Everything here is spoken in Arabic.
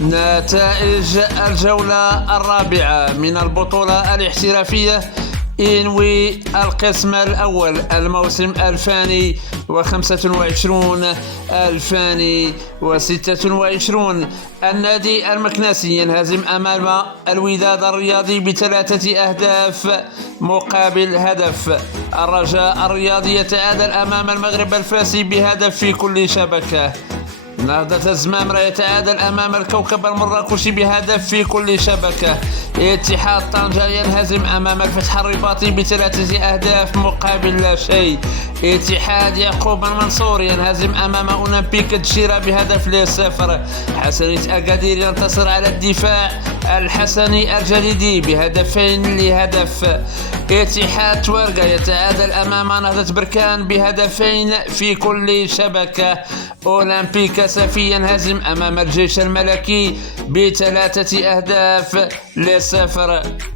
نتائج الجولة الرابعة من البطولة الاحترافية إنوي القسم الأول الموسم 2025-2026. النادي المكناسي ينهزم أمام الوداد الرياضي ب3 أهداف مقابل هدف. الرجاء الرياضي يتعادل أمام المغرب الفاسي بهدف في كل شبكة. نهضة الزمامرة يتعادل أمام الكوكب المراكشي بهدف في كل شبكة. اتحاد طنجة ينهزم أمام الفتح الرباطي ب3 أهداف مقابل لا شيء. اتحاد يعقوب المنصور ينهزم أمام أولمبيك تشيرا بهدف ل0. حسنية أكادير ينتصر على الدفاع الحسني الجليدي بهدفين لهدف. اتحاد توارقة يتعادل أمام نهضة بركان بهدفين في كل شبكة. أولمبيك سافي ينهزم أمام الجيش الملكي ب3 أهداف ل0.